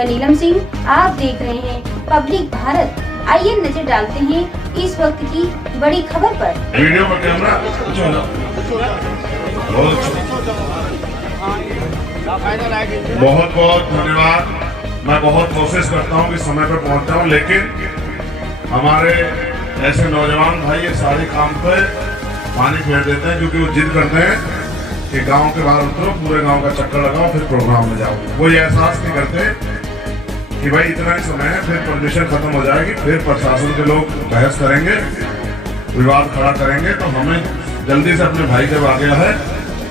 मैं नीलम सिंह, आप देख रहे हैं पब्लिक भारत। आइए नजर डालते हैं इस वक्त की बड़ी खबर पर। वीडियो का कैमरा बहुत बहुत धन्यवाद। मैं बहुत कोशिश करता हूँ कि समय पर पहुँच जाऊँ, लेकिन हमारे ऐसे नौजवान भाई ये सारे काम पे पानी फेर देते हैं, क्योंकि वो जिद करते हैं कि गांव के बाहर उतरो, पूरे गांव का चक्कर लगाओ, फिर प्रोग्राम में जाओ। वो ये एहसास नहीं करते कि भाई इतना ही समय है, फिर परमिशन खत्म हो जाएगी, फिर प्रशासन के लोग बहस करेंगे, विवाद खड़ा करेंगे। तो हमें जल्दी से अपने भाई जब आ गया है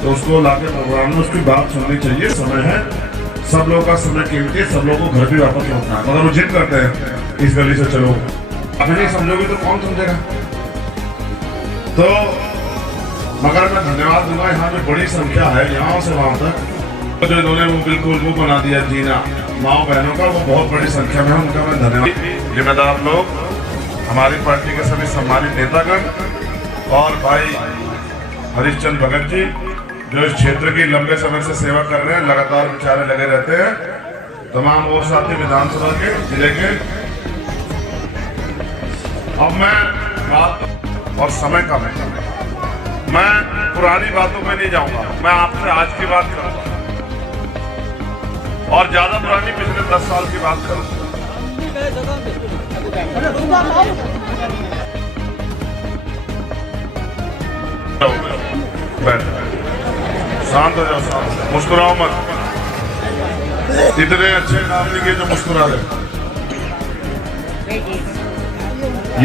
तो उसको लाके प्रोग्राम में उसकी बात सुननी चाहिए। समय है, सब लोग का समय कीमती है, सब लोग को घर भी वापस लौटना है। मगर वो जिद करते हैं इस गली से चलो, अगर नहीं समझोगे तो कौन समझेगा। तो मगर मैं धन्यवाद दूंगा, यहाँ पे बड़ी संख्या है यहाँ से वहां तक, जो इन्होंने वो बिल्कुल वो बना दिया जीना माँ बहनों का, वो बहुत बड़ी संख्या में है, उनका मैं धन्यवाद। जिम्मेदार लोग, हमारी पार्टी के सभी सम्मानित नेतागण और भाई हरिश्चंद्र भगत जी, जो इस क्षेत्र की लंबे समय से सेवा कर रहे हैं, लगातार बेचारे लगे रहते हैं, तमाम और साथी विधानसभा के जिले के। अब मैं बात और समय का मैं पुरानी बातों में नहीं जाऊंगा, मैं आपसे आज की बात करूंगा और ज्यादा पुरानी पिछले 10 साल की बात करूंगा। शांत हो जाओ, शांत, मुस्कुराओ मत। इतने अच्छे काम नहीं किए जो मुस्कुरा रहे।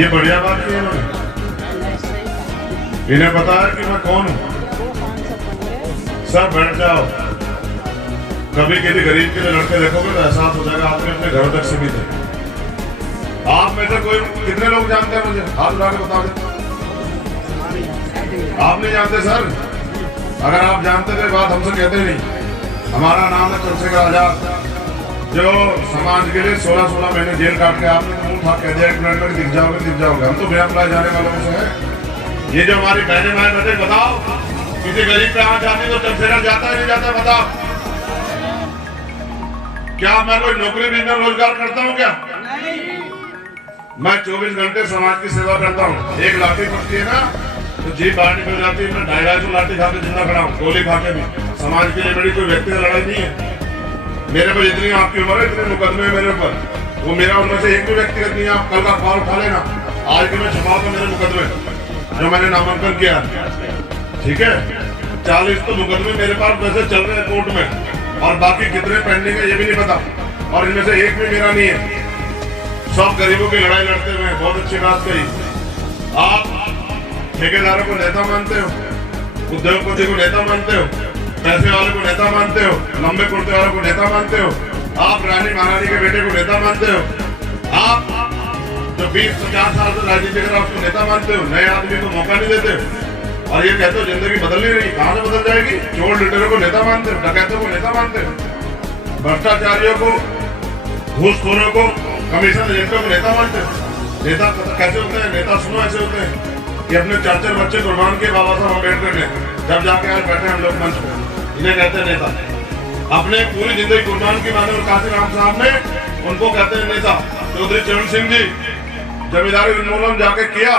ये बढ़िया बात की है, इन्हें पता है कि मैं कौन हूँ। सब बैठ जाओ, कभी किसी गरीब के लिए लड़के देखोगे तो एहसास हो जाएगा आपने अपने घर तक सीमित है। आप में से कोई कितने लोग जानते हैं, मुझे हाथ उठा के बता दें। आप नहीं जानते सर? अगर आप जानते थे बात हमसे कहते नहीं। हमारा नाम है चंद्रशेखर आजाद, जो समाज के लिए 16-16 महीने जेल काट के आपने मुंह उठा कह दिया 1 मिनट में दिख जाओगे। हम तो बिना बुलाए जाने वालों से है। ये जो हमारी बहने माए बेटे, बताओ किसी गरीब पे हाथ जाती तो चंद्रशेखर जाता है नहीं जाता? बताओ, क्या मैं कोई नौकरी बिना रोजगार करता हूँ क्या? मैं 24 घंटे समाज की सेवा करता हूँ। एक लाठी पड़ती है ना तो जीभ बाहर निकल जाती है, मैं 250 लाठी खा के जिंदा खड़ा हूँ, गोली खा के भी। समाज के लिए मेरी कोई व्यक्तिगत लड़ाई नहीं है। मेरे पर जितनी आपकी उम्र है, इतने मुकदमे मेरे ऊपर, वो मेरा उनमें से एक भी व्यक्तिगत नहीं है। आप कल का अखबार उठा लेना, आज के मैं छपाओ तो मेरे मुकदमे जो मैंने नामांकन किया, ठीक है। 40 तो मुकदमे मेरे पास वैसे चल रहे हैं कोर्ट में, और बाकी कितने पेंडिंग है ये भी नहीं पता, और इनमें से एक भी मेरा नहीं है। सब गरीबों की लड़ाई लड़ते हुए। बहुत अच्छी बात कही। आप ठेकेदारों को नेता मानते हो, उद्योगपति को नेता मानते हो, पैसे वाले को नेता मानते हो, लंबे कुर्ते वालों को नेता मानते हो, आप रानी महारानी के बेटे को नेता मानते हो, आप जो 20-50 साल से राजनीति कर उसको नेता मानते हो, नए आदमी को मौका नहीं देते हो, और ये कहते हो जिंदगी बदल नहीं रही। कहाँ से बदल जाएगी? चोर लुटेरों को नेता मानते हो, डकैतों को नेता मानते हो, भ्रष्टाचारियों को, घूसखोरों को, कमीशन एजेंटों को नेता मानते हो। नेता कैसे होते हैं? नेता सुनो ऐसे होते हैं कि अपने 4 बच्चे कुर्बान किए बाबा साहब अम्बेडकर ने, जब जाके आज बैठे हम लोग मंच में, इन्हें कहते हैं नेता। अपने पूरी जिंदगी कुर्बान की माने और काशी राम साहब ने, उनको कहते हैं नेता। चौधरी चरण सिंह जी जमींदारी उन्मूलन जाके किया,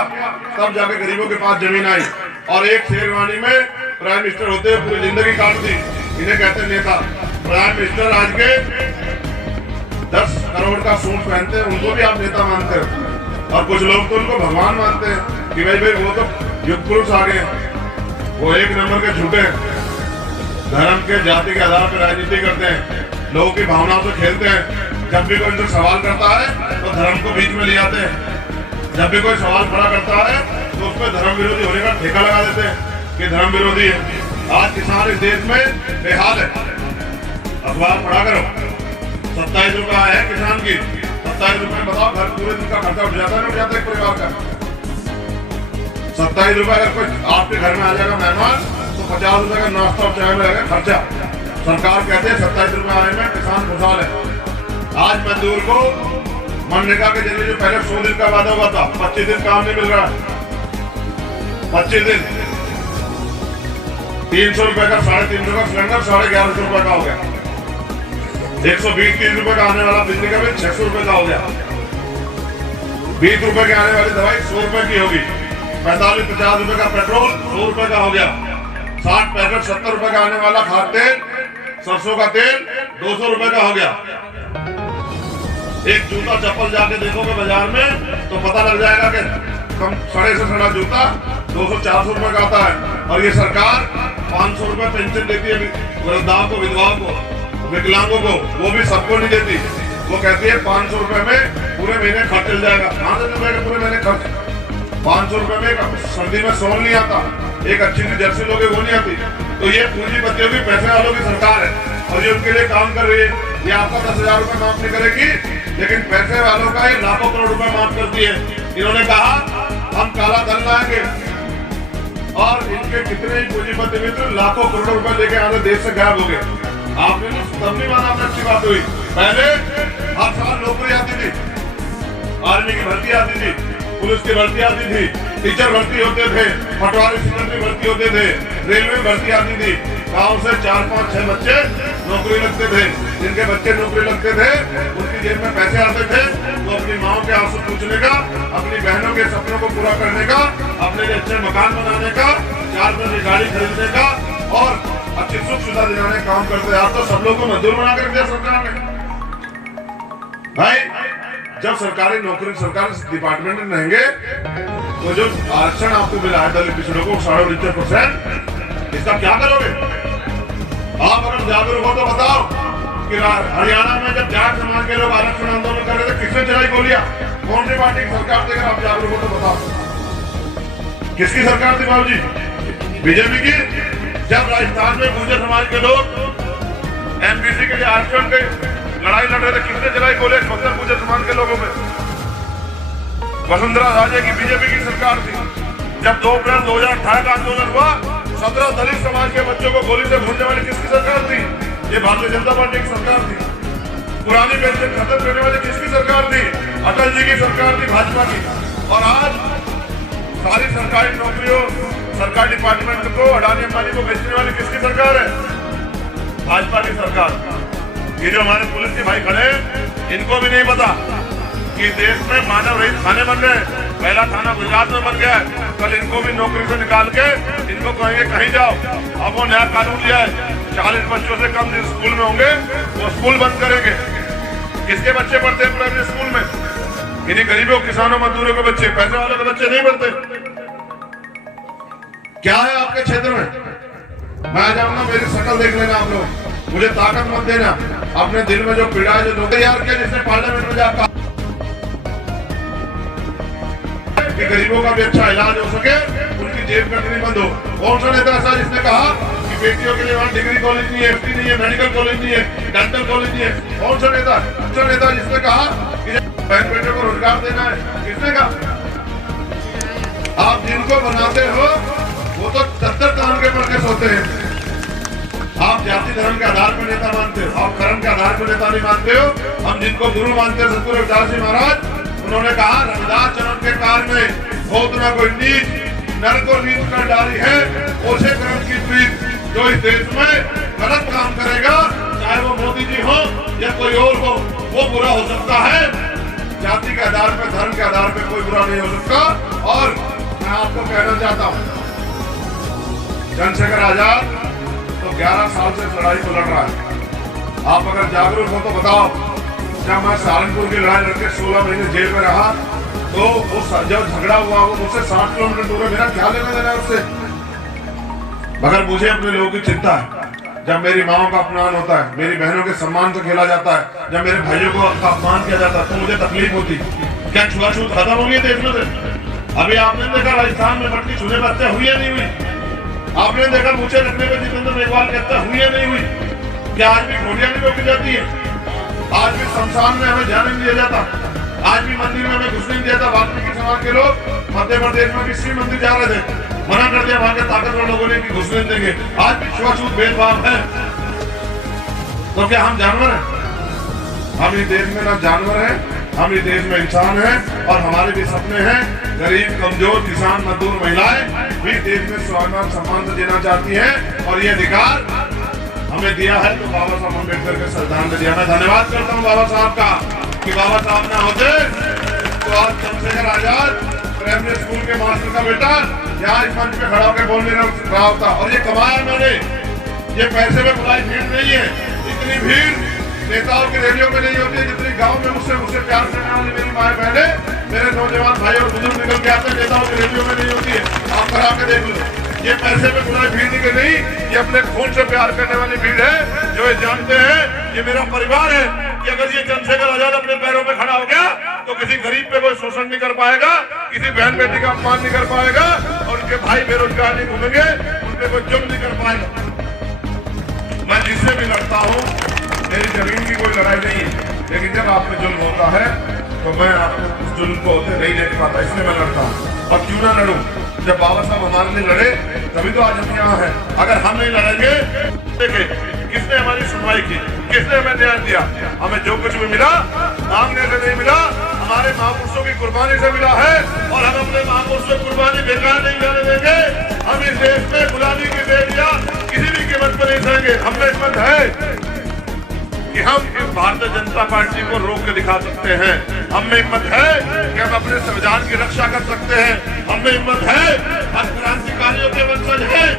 तब जाके गरीबों के पास जमीन आई, और एक शेरवानी में प्राइम मिनिस्टर होते हुए पूरी जिंदगी काट दी, इन्हें कहते हैं नेता। प्राइम मिनिस्टर आज के 10 करोड़ का सूट पहनते हैं, उनको भी आप नेता मानते हो। और कुछ लोग तो उनको भगवान मानते हैं कि भाई वो तो युग पुरुष आ गए, वो 1 नंबर के झूठे, धर्म के जाति के आधार पर राजनीति करते हैं, लोगों की भावनाओं से खेलते हैं। जब भी कोई इनसे सवाल करता है तो धर्म को बीच में ले आते हैं। जब भी कोई सवाल खड़ा करता है तो उसमें धर्म विरोधी होने का ठेका लगा देते हैं कि धर्म विरोधी है। आज किसान इस देश में बेहाल है। अखबार पढ़ा करो, 27 रुपये आए हैं किसान की। 27 रुपये बताओ, घर पूरे दिन का खर्चा उठ जाता है ना, उठ जाता है परिवार का। 27 रुपये अगर कोई आपके घर में आ जाएगा मेहमान तो 50 रुपये का नाश्ता और चाय में लगेगा खर्चा। सरकार कहते हैं 27 रुपये आए में किसान खुशहाल है। आज मजदूर को मनरेगा के जरिए जो पहले 100 दिन का वादा हुआ था, 25 दिन काम नहीं मिल रहा। 25 दिन 300 रुपए का, 350 का सिलेंडर 1150 रुपए का हो गया। 120-30 रुपए का आने वाला बिजली का बिल 600 रुपए का हो गया। 20 रुपए की आने वाली दवाई 100 रुपए की होगी। 45-50 रुपए का पेट्रोल 100 रुपए का हो गया। 60 पैकेट 70 रुपए का आने वाला खाद तेल, सरसों का तेल 200 रुपए का हो गया। एक जूता चप्पल जाके देखोगे बाजार में तो पता लग जाएगा कि कम सड़े से सड़ा जूता 200-400 रुपए का आता है। और ये सरकार 500 रुपए पेंशन देती है वृद्धाओं को, विधवाओं को, विकलांगों को, वो भी सबको नहीं देती। वो कहती है 500 रुपए में पूरे महीने खर्च चल जाएगा। कहां से मिलेगा पूरे महीने खर्च? 500 रुपए में सर्दी में सोल नहीं आता, एक अच्छी सी जर्सी लोगे वो नहीं आती। तो ये पूंजीपतियों की, पैसे वालों की सरकार है और ये उनके लिए काम कर रही है। ये आपका 10,000 रुपए माफ नहीं करेगी, लेकिन पैसे वालों का ये लाखों करोड़ रुपए माफ करती है। इन्होंने कहा हम काला धन लाएंगे और इनके कितने ही पूंजीपति मित्र लाखों करोड़ रुपए लेके आधे देश से गायब हो गए। आपने तब नहीं माना, अच्छी बात हुई। पहले हर साल नौकरी आती थी, आर्मी की भर्ती आती थी, पुलिस की भर्ती आती थी, टीचर भर्ती होते थे, पटवारी सेक्रेटरी भर्ती होते थे, रेलवे भर्ती आती थी। गांव से 4-5-6 बच्चे नौकरी लगते थे। जिनके बच्चे नौकरी लगते थे उनकी जेब में पैसे आते थे। वो अपनी माओ के आंसू पूछने का, अपनी बहनों के सपनों को पूरा करने का, अपने लिए अच्छे मकान बनाने का, 4 पैसे की गाड़ी खरीदने का और अच्छी सुख सुविधा दिलाने का काम करते हैं। आप तो सब लोगों को मजदूर बना कर दिया सरकार ने। भाई जब सरकारी नौकरी, सरकारी डिपार्टमेंट में रहेंगे तो जो आरक्षण आपको मिला है दलित पिछड़ों को 49%, इसका क्या करोगे? आप अगर जागरूक हो तो बताओ कि हरियाणा में जब जाट समाज के लोग आरक्षण आंदोलन कर रहे थे, किसने चलाई गोलियां? कौन सी पार्टी की सरकार थी? अगर आप जागरूक हो तो बताओ किसकी सरकार थी बाबूजी? बीजेपी की। जब राजस्थान में गुर्जर समाज के लोग एमबीसी के लिए आरक्षण के लड़ाई लड़ रहे थे, किसने चलाई गोले? मक्सर गुर्जर समाज के लोगों में वसुंधरा राजे की बीजेपी की सरकार थी। जब 2 अप्रैल 2018 का आंदोलन हुआ, 17 दलित समाज के बच्चों को गोली से भूनने वाली किसकी सरकार थी? ये भारतीय जनता पार्टी की सरकार थी। पुरानी पेंशन खत्म करने वाली किसकी सरकार थी? अटल जी की सरकार थी, भाजपा की। और आज सारी सरकारी नौकरियों, सरकारी डिपार्टमेंट को अडानी अंबानी को बेचने वाली किसकी सरकार है? भाजपा की सरकार। ये जो हमारे पुलिस के भाई खड़े हैं, इनको भी नहीं पता कि देश में मानव रहित थाने बन रहे हैं। पहला थाना गुजरात में बन गया है, कल इनको भी नौकरी से निकाल के इनको कहेंगे कहीं जाओ। अब वो नया कानून लिया है, 40 बच्चों से कम जिस स्कूल में होंगे वो स्कूल बंद करेंगे। किसके बच्चे पढ़ते हैं प्राइमरी स्कूल में? इन्हीं गरीबों, किसानों, मजदूरों के बच्चे, पैसे वालों के बच्चे नहीं पढ़ते। क्या है आपके क्षेत्र में? मैं जाऊंगा, मेरी शक्ल देख लेना आप लोग, मुझे ताकत मत देना। अपने दिल में जो पीड़ा है, जो लोग तैयार किया, जिसने पार्लियामेंट में जाकर कि गरीबों का भी अच्छा इलाज हो सके, उनकी जेब कटनी बंद हो। कौन सा नेता ऐसा जिसने कहा कि बेटियों के लिए वहाँ डिग्री कॉलेज नहीं है, एफटी नहीं है, मेडिकल कॉलेज नहीं है, डेंटल कॉलेज नहीं है? कौन सा नेता? अच्छा नेता जिसने कहा कि बहन बेटे को रोजगार देना है? किसने कहा? आप जिनको बनाते हो वो तो 70 काम के पढ़ के सोते हैं। आप जाति धर्म के आधार पर नेता मानते हो, आप कर्म के आधार पर नेता नहीं मानते हो। हम जिनको गुरु मानते हैं, सतगुरु रविदास जी महाराज, उन्होंने कहा रविदास चरण के काल में हो ना कोई नीच, नर को नीच कर डाली है ओसे कर्म की प्रीत। जो इस देश में गलत काम करेगा, चाहे वो मोदी जी हो या कोई और हो, वो बुरा हो सकता है। जाति के आधार पर, धर्म के आधार पर कोई बुरा नहीं हो सकता। और मैं आपको कहना चाहता हूँ, चंद्रशेखर आजाद तो 11 साल से लड़ाई को लड़ रहा है। आप अगर जागरूक हो तो बताओ। जब मैं सहारनपुर की लड़ाई लड़के 16 महीने जेल में रहा, तो वो जब झगड़ा हुआ वो मुझसे 60 किलोमीटर दूर है, मेरा क्या लेना देना उससे? मगर मुझे अपने लोगों की चिंता है। जब मेरी माओ का अपमान होता है, मेरी बहनों के सम्मान से खेला जाता है, जब मेरे भाइयों को अपमान किया जाता है, तो मुझे तकलीफ होती। क्या छुआछूत खत्म हो गई देश में से? अभी आपने देखा राजस्थान में मटकी छूने पर हत्या हुई या नहीं हुई? आपने देखा मुझे रखने में जितेंद्र मेघवाल की हत्या हुई या नहीं हुई? क्या आज भी गोलियां नहीं रोकी जाती है? आज भी शमशान में हमें जाने नहीं दिया जाता, आज भी मंदिर में हमें घुसने नहीं दिया था। वाल्मीकि समाज के लोग मध्य प्रदेश में भी शिव मंदिर जा रहे थे, मना कर दिया वहां के ताकतवर लोगों ने कि घुसने नहीं देंगे। आज भी छुआछूत भेदभाव है। तो क्या हम जानवर हैं? हम इस देश में ना जानवर हैं, हम इस देश में इंसान हैं और हमारे भी सपने हैं। गरीब, कमजोर, किसान, मजदूर, महिलाएं भी देश में स्वाभिमान सम्मान से जीना चाहती हैं और ये अधिकार हमें दिया है तो बाबा साहब अम्बेडकर के संविधान में दिया। मैं धन्यवाद करता हूँ बाबा साहब का कि बाबा साहब ना होते तो आज चंद्रशेखर आजाद प्राइमरी स्कूल के मास्टर का बेटा यहाँ इस मंच पे खड़ा होकर बोलने रहा होता। और ये कमाया मैंने, ये पैसे में बुलाई भीड़ नहीं है। इतनी भीड़ नेताओं की रैलियों में नहीं होती है जितनी गांव में मुझसे प्यार करने वाली मेरी माँ बहने, मेरे नौजवान भाई और बुजुर्ग निकल के आते हैं, नेताओं की रैलियों में नहीं होती है। आप करा के देख लो, ये पैसे में बुलाई भीड़ नहीं, ये अपने खून से प्यार करने वाली भीड़ है जो ये जानते हैं ये मेरा परिवार है कि अगर ये चंद्रशेखर आजाद अपने पैरों पे खड़ा हो गया तो किसी गरीब पे कोई शोषण नहीं कर पाएगा, किसी बहन बेटी का अपमान नहीं कर पाएगा और उनके भाई बेरोजगार नहीं घूमेंगे, उनपे कोई जुल्म नहीं कर पाएगा। मैं जिससे भी लड़ता हूँ, मेरी जमीन की कोई लड़ाई नहीं है, लेकिन जब आप पे जुल्म होता है तो मैं आपको उस जुल्म को होते नहीं देख पाता, इसलिए मैं लड़ता हूँ। और क्यों ना लड़ूं, जब बाबा साहब हमारे लिए लड़े तभी तो आज हम यहाँ हैं। अगर हम नहीं लड़ेंगे, देखिए किसने हमारी सुनवाई की, किसने हमें न्याय दिया? हमें जो कुछ भी मिला मांगने से नहीं मिला, हमारे महापुरुषों की कुर्बानी से मिला है और हम अपने महापुरुषों की कुर्बानी बेकार नहीं जाने देंगे। हम इस देश में गुलामी की बेड़ियां किसी भी कीमत पर नहीं सहेंगे। हमें हिम्मत है कि हम इस भारतीय जनता पार्टी को रोक के दिखा सकते हैं। हमें हिम्मत है कि हम अपने संविधान की रक्षा कर सकते हैं। हमें हिम्मत है, हम क्रांतिकारियों के वंशज हैं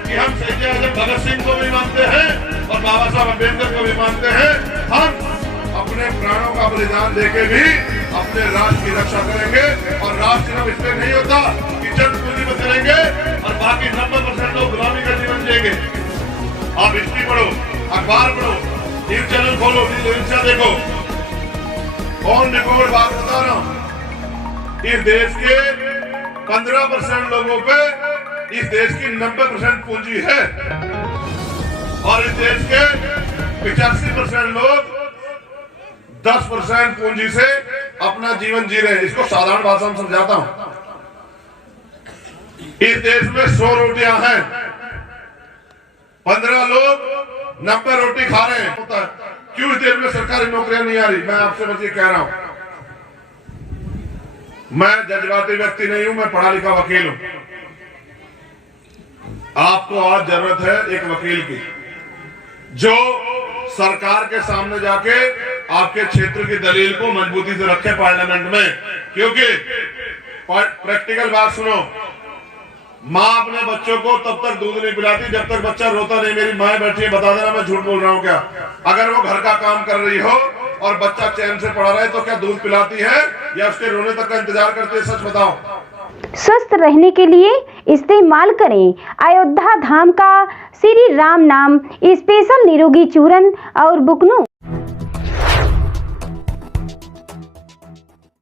कि हम शहीद आजम भगत सिंह को भी मानते हैं और बाबा साहब अम्बेडकर को भी मानते हैं। हम अपने प्राणों का बलिदान देके भी अपने राष्ट्र की रक्षा करेंगे और राष्ट्र सिर्फ इसलिए नहीं होता कि चंद पूंजी में करेंगे और बाकी 90% लोग गुलामी का जीवन जिएंगे। आप हिस्ट्री पढ़ो, अखबार पढ़ो, न्यूज चैनल खोलो, इंस्टा देखो, ऑन रिकॉर्ड बात बता रहा हूं। इस देश के 15% लोगों पे इस देश की 90% पूंजी है और इस देश के 85% लोग 10% पूंजी से अपना जीवन जी रहे हैं। इसको साधारण भाषा में समझाता हूं। इस देश में 100 रोटियां हैं, 15 लोग 90 रोटी खा रहे हैं। होता है क्यों इस देश में सरकारी नौकरियां नहीं आ रही? मैं आपसे बस ये कह रहा हूं, मैं जज्बाती व्यक्ति नहीं हूं, मैं पढ़ा लिखा वकील हूं। आपको आज जरूरत है एक वकील की जो सरकार के सामने जाके आपके क्षेत्र की दलील को मजबूती से रखे पार्लियामेंट में। क्योंकि प्रैक्टिकल बात सुनो, माँ अपने बच्चों को तब तक दूध नहीं पिलाती जब तक बच्चा रोता नहीं। मेरी माँ बैठी है, बता देना मैं झूठ बोल रहा हूँ क्या? अगर वो घर का काम कर रही हो और बच्चा चैन से पड़ा रहे तो क्या दूध पिलाती है या उसके रोने तक का इंतजार करती है? सच बताओ। स्वस्थ रहने के लिए इस्तेमाल करें अयोध्या धाम का श्री राम नाम स्पेशल निरोगी चूर्ण और बुकनों।